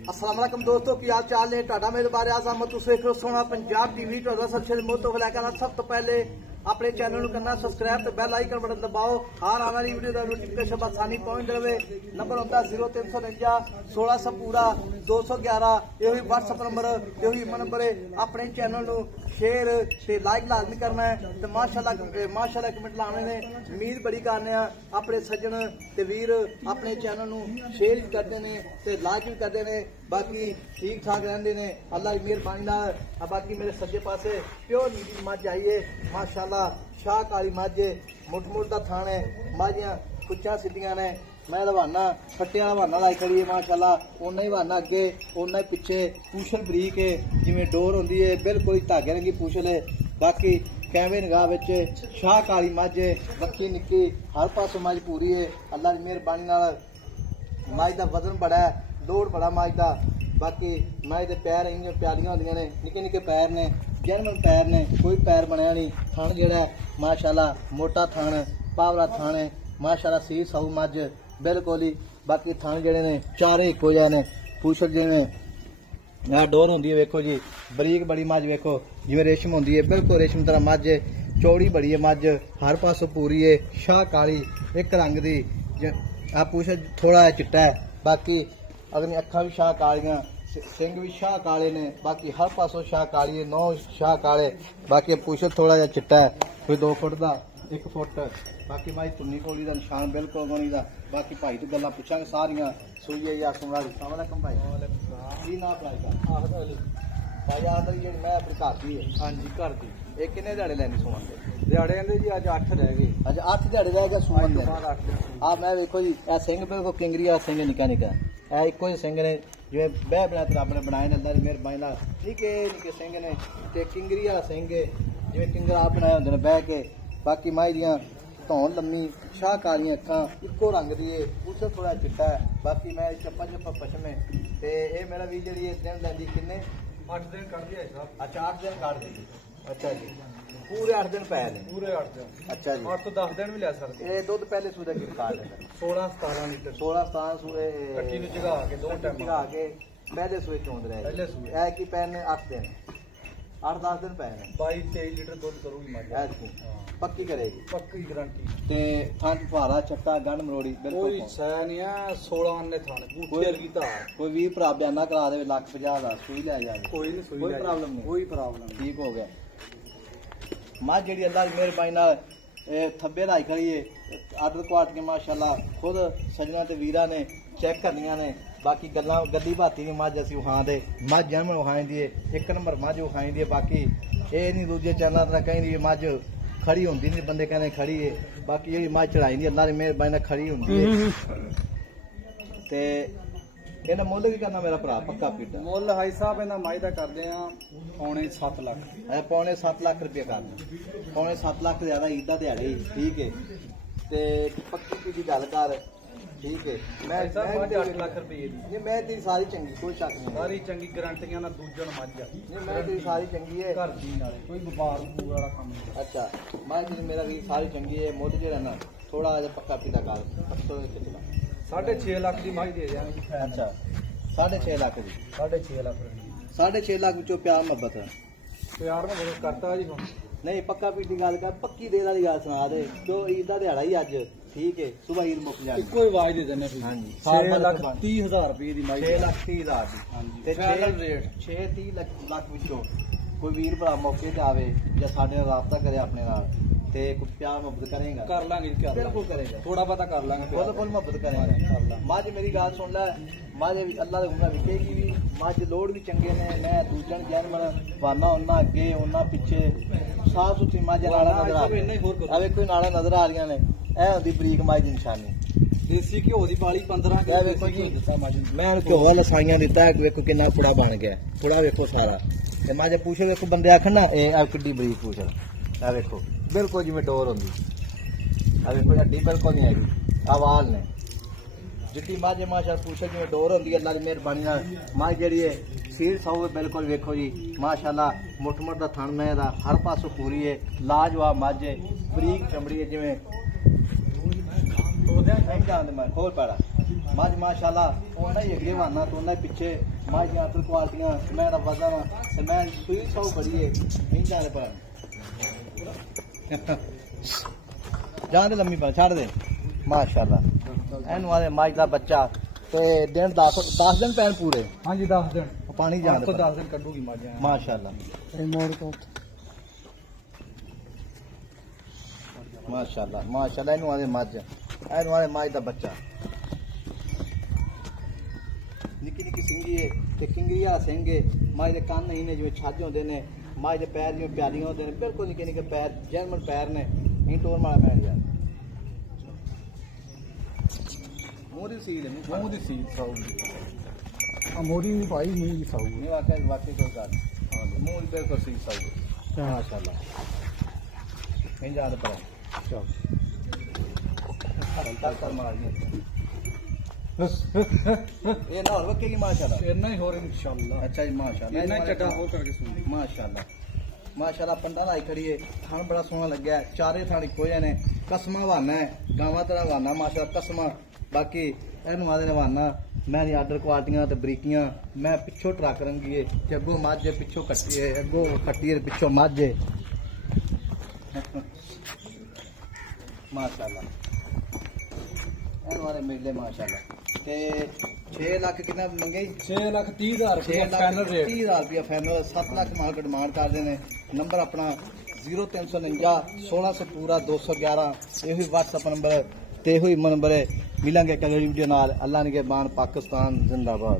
अस्सलाम वालेकुम दोस्तों, की हाल चाल है। टाटा मेरे बारे आजाम तुम देख रहे हो सोना पंजाब टीवी। सबसे मुझ तो लेकर सब तो पहले अपने चैनल को करना सबसक्राइब तो बैल आइकन बटन दबाओ। हर आने वाली वीडियो का नोटिफिकेशन आसानी पहुंच रहे। नंबर होता है 0349 1600 पूरा 211। यही व्हाट्सएप नंबर, यही नंबर है। अपने चैनल को शेयर ते लाइक लाजमी करना है। तो माशाल्लाह कमेंट लाने ने उम्मीद बड़ी करने अपने सज्जन ते वीर अपने चैनल को शेयर भी करते हैं ते लाइक भी करते हैं। बाकी ठीक ठाक रहते हैं अल्लाह की मेहरबानी नाल। बाकी मेरे सज्जे पासे प्योर नीली मझ आई है माशाल्लाह, शाह काली मझ मुठ का थान है। माझियां कुछा सीधियां ने। मैं हवाना फट्टिया हवाना लाई खड़ी है माशाल्लाह। ओना ही हवाना अगे ओना ही पिछे। पूछल बरीक है जिवें डोर होंदी है, बिल्कुल धागे रंगी पूछल है। बाकी कैमरे निगाह विच शाह काली मझ है, बक्की निक्की हर पासों मझ पूरी है अल्लाह की मेहरबानी नाल। मझ का वजन बड़ा है, लोड बड़ा मझ का। बाकी मझ के पैर इं प्यालियां होंदियां ने, निक्के निक्के पैर ने, जैनवन पैर ने, कोई पैर बनया नहीं। थण जिहड़ा माशाल्लाह मोटा थण पावला थण है माशाल्लाह। सीर साऊ मझ बिल्कुल ही। बाकी थण जिहड़े ने चारे इक्को जिहे ने। पूछल जिवें डोर होंदी है वेखो जी, बरीक बड़ी मझ वेखो जिवें रेशम होंदी है, बिल्कुल रेशम तरह मझ है। चौड़ी बड़ी है मझ, हर पासों पूरी है। शाह काली एक रंग दी। आ पूछल थोड़ा जिहा चिट्टा है। बाकी अगली अखां भी शाह कालियां, सिंग भी शाह काले ने। बाकी हर पासों शाह काली है, 9 शाह काले। बाकी पूछल थोड़ा जिहा चिट्टा है, कोई 2 फुट का 1 फुट। बाकी भाई पुन्नी कोली का निशान बिल्कुल कोनी का। बाकी भाई तो गल्लां पुछांगे सारियां। सुइए या सुना अस्सलाम वालेकुम भाई। की नाम भाई का? आहद अली। भाई आहद अली जी मैं अपनी घर दी है। हाँ जी घर दी। ये किन्ने दिहाड़े लैने सुमन दे? दिहाड़े आंदे जी अज 8 रह गए। अच्छा 8 दिहाड़े रह गए सुमन दे। आ मैं देखो जी ए सिंह बिल्कुल किंगरी वाला सिंह निक्का निक्का। ए इक्को सिंह ने जिवें बह बना रब ने बनाए ने अल्लाह दी मेहरबानी नाल। निक्के निक्के सिंह ने ते किंगरी वाला सिंह है जिवें किंगर आप बनाए होंदे ने बह के। बाकी माई दियां धौन लम्मी शाह कालियां अखां इक्को रंग दी है। पूछल थोड़ा चिट्टा है। बाकी मैं चप्पा चप्पा पछमे ते ये मेरा भी जी दिन लैंदी किन्ने 8 दिन कट दिया साहब। अच्छा 8 दिन कट दी। अच्छा जी पूरे 8 दिन पै ने? पूरे 8 दिन। अच्छा जी 8 तो 10 दिन भी लै सकते। ये दुध पहले सूए की रिकॉर्ड है 16-17 लीटर। 16-17 सूए कट्टी में जगा के 2 टाइम जगा के पहले सूए चोंद रहे। पहले सूए ए की पै ने 8 दिन 8-10 दिन पै ने। 22-23 लीटर दुध करूगी मझ ऐसी पक्की करेगी, पक्की गारंटी। ते थन फारा चट्टा गंढ मरोड़ी बिल्कुल कोई सै नहीं है। 16 अन्ने थन बूटी वर्गी धार। कोई 20 भरा बयाना करा दे 1,50,000 दा सूई लै जाए कोई नहीं, कोई प्रॉब्लम नहीं, कोई प्रॉब्लम ठीक हो गया। मझ जी अल्लाह की मेहरबानी नाल थब्बे लाई खड़ी है आदत क्वाट के माशाल्लाह। खुद सजना ते वीरा ने चेक करनियां ने। बाकी गल्लां गद्दी भाती भी मझ असीं वहां दे मझ जन्म वहाई दी है, 1 नंबर मझ वहाई दी है। बाकी ये नहीं दूजे चैनल पर कहीं मझ खड़ी होंदी नहीं, बंदे कहने खड़ी है। बाकी जी मझ चढ़ाई दी अल्लाह की मेहरबानी नाल खड़ी होंदी है। ते इहदा मुੱਲ की करना मेरा भरा पक्का पीटा? मुੱਲ हाई साहब इहदा मझ दा करदे आ पौने 7 लाख। पौने 7 लाख रुपये कर। पौने 7 लाख ज्यादा ईद दा दिहाड़ी ठीक है। ते पक्की की गल कर ठीक है। मैं 8 लाख रुपये दी। मैं तेरी सारी चंगी, कोई शक नहीं, सारी चंगी गारंटियां ना दूजन मझ नहीं। मैं तेरी सारी चंगी है, घर दी नाले कोई व्यापार वाला काम नहीं। अच्छा मैं मेरा भी सारी चंगी है। मुੱਲ जेड़ा ना थोड़ा जिहा पक्का पीटा कर 6.5 लाख की मझ दे देंगे। अच्छा 6.5 लाख की 6.5 लाख 6.5 लाख विचों प्यार मुहब्बत प्यार मुहब्बत करता जी हम नहीं। पक्का पीटी गल कर, पक्की देर वाली गल सुना दे। जो ईद का दिहाड़ा ही अज ठीक है, सुबह ईद मुक जाए कोई आवाज दे देने। हाँ जी 6,30,000 रुपये की 6,30,000 की। फाइनल रेट 6-30 लाख विचों कोई वीर भरा मौके ते आवे या साडे नाल राबता करे अपने नाल ते कोई प्यार मुहब्बत करेगा कर लांगे। बिल्कुल करेगा, थोड़ा पता कर लांगे, बिल्कुल मुहब्बत करेगा। मझ मेरी गल सुन लै, मझ अल्लाह दे हुक्म विकेगी भी। मझ लोड भी चंगे ने। मैं दूजन जैन वाना उन्ना अगे उन्ना पिछे साफ सुथरी मझ नाड़ा नजर आ रही। कोई नाड़ा नजर आ रही ने। ए होंदी बरीक मझ दी निशानी। देसी घ्यो दी पाली 15 किलो देखो जी। मैं घ्यो वाला साइयां दिता है, वेखो किन्ना पुड़ा बन गया। पुड़ा वेखो सारा ते मझ पूछो वेखो बंदे आखन ना ए किड्डी बरीक पूछ आ वेखो बिल्कुल जिवें डोर होंदी। आ वेखो हड्डी बिल्कुल नहीं हैगी। आवाज ने जिद्दी मझ माशाल्लाह पूछो जिवें डोर होंदी है अल्लाह की मेहरबानी नाल। मझ जिहड़ी है सीर साऊ है बिल्कुल वेखो जी माशाल्लाह। मुठ दा थण मैं दा हर पासों पूरी है। लाजवाब मझ है, बरीक चमड़ी है जिवें खोल पैड़ा ਮੱਝ ਮਾਸ਼ਾਅੱਲਾ ਉਹਨਾਂ ਹੀ ਅੱਗੇ ਵਾਨਾ ਤੋਂ ਉਹਨਾਂ ਪਿੱਛੇ ਮੱਝ ਦੀਆਂ ਅਸਲ ਕੁਆਲਟੀਆਂ ਮੈਂ ਦਾ ਵਜ਼ਨ ਤੇ ਮੈਂ ਸੂਈ ਸੌ ਬੜੀ ਹੈ ਇੰਜਾਂ ਦੇ ਪਰ ਜਾਨ ਦੇ ਲੰਮੀ ਪਾ ਛੱਡ ਦੇ ਮਾਸ਼ਾਅੱਲਾ ਇਹਨੂੰ ਆਦੇ ਮੱਝ ਦਾ ਬੱਚਾ ਤੇ ਦਿਨ 10 ਦਿਨ ਪੈਣ ਪੂਰੇ ਹਾਂਜੀ 10 ਦਿਨ ਪਾਣੀ ਜਾਣ ਤੋਂ 10 ਦਿਨ ਕੱਢੂਗੀ ਮੱਝ ਮਾਸ਼ਾਅੱਲਾ ਮੋੜ ਤੋਂ ਮਾਸ਼ਾਅੱਲਾ ਮਾਸ਼ਾਅੱਲਾ ਇਹਨੂੰ ਆਦੇ ਮੱਝ ਦਾ ਬੱਚਾ ਨਿੱਕੀ ਨਿੱਕੀ ਸਿੰਗੀ ਹੈ ਤੇ ਕਿੰਗਰੀ ਵਾਲਾ ਸਿੰਘ ਹੈ ਮੱਝ ਦੇ ਕੰਨ ਹੀ ਨੇ ਜਿਵੇਂ ਛੱਜ ਹੁੰਦੇ ਨੇ ਮੱਝ ਦੇ ਪੈਰ ਜਿਵੇਂ ਪਿਆਰੀਆਂ ਹੁੰਦੇ ਨੇ ਬਿਲਕੁਲ ਨਿੱਕੇ ਨਿੱਕੇ ਪੈਰ ਜਰਮਨ ਪੈਰ ਨੇ ਇਹ ਟੋਰ ਮਾਰਾ ਪੈਰ ਯਾਰ ਮੂੰਹ ਦੀ ਸੀਲ ਹੈ ਮੂੰਹ ਦੀ ਸੀਲ ਸਾਊ ਆ ਮੋਰੀ ਨਹੀਂ ਪਾਈ ਮੂੰਹ ਦੀ ਸਾਊ ਨਹੀਂ ਵਾਕਈ ਕੋਈ ਗੱਲ ਮੂੰਹ ਦੀ ਬਿਲਕੁਲ ਸੀਲ ਸਾਊ ਮਾਸ਼ਾਅੱਲਾ ਇੰਜਾ ਦੇ ਪਰ ਚਲ ਕਰ ਮਾਰਨੀ ਇਹ ਨਾ ਹੋਰ ਵਕੇਗੀ ਮਾਸ਼ਾਅੱਲਾ ਇੰਨਾ ਹੀ ਹੋਰ ਇਨਸ਼ਾਅੱਲਾ ਅੱਛਾ ਜੀ ਮਾਸ਼ਾਅੱਲਾ ਇੰਨਾ ਚੱਡਾ ਹੋਰ ਕਰਕੇ ਸੁਣ ਮਾਸ਼ਾਅੱਲਾ ਮਾਸ਼ਾਅੱਲਾ ਪੰਡਾ ਲਾਈ ਖੜੀ ਏ ਥਣ ਬੜਾ ਸੋਹਣਾ ਲੱਗਿਆ ਚਾਰੇ ਥਾਣੀ ਕੋਇਆ ਨੇ ਕਸਮਾਂ ਵਾਨਾ ਹੈ ਗਾਵਾਂ ਤਰ੍ਹਾਂ ਵਾਨਾ ਮਾਸ਼ਾਅੱਲਾ ਕਸਮਾਂ ਬਾਕੀ ਇਹਨੂੰ ਆਦੇ ਨੇ ਵਾਨਾ ਮੈਂ ਦੀ ਆਰਡਰ ਕੁਆਲਟੀਆਂ ਤੇ ਬਰੀਕੀਆਂ ਮੈਂ ਪਿੱਛੋਂ ਟਰੱਕ ਰੰਗੀ ਏ ਤੇ ਅੱਗੋਂ ਮੱਝ ਏ ਪਿੱਛੋਂ ਕੱਟੀ ਏ ਅੱਗੋਂ ਕੱਟੀ ਏ ਪਿੱਛੋਂ ਮੱਝ ਏ ਮਾਸ਼ਾਅੱਲਾ ਇਹਨੂੰ ਆਦੇ ਮੇਲੇ ਮਾਸ਼ਾਅੱਲਾ ਤੇ 6 ਲੱਖ ਕਿੰਨਾ ਮੰਗੇ 6,30,000 ਰੁਪਏ ਫਾਈਨਲ ਰੇਟ 30,000 ਰੁਪਏ ਫਾਈਨਲ 7 ਲੱਖ ਮਾਰਕੀਟ ਡਿਮਾਂਡ ਕਰਦੇ ਨੇ ਨੰਬਰ ਆਪਣਾ 0349 1600 ਪੂਰਾ 211 ਇਹੋ ਹੀ WhatsApp ਨੰਬਰ ਤੇ ਇਹੋ ਹੀ ਨੰਬਰ ਮਿਲਾਂਗੇ ਅਗਲੀ ਵੀਡੀਓ ਨਾਲ ਅੱਲਾ ਨਿਗਹਿਬਾਨ ਪਾਕਿਸਤਾਨ ਜ਼ਿੰਦਾਬਾਦ।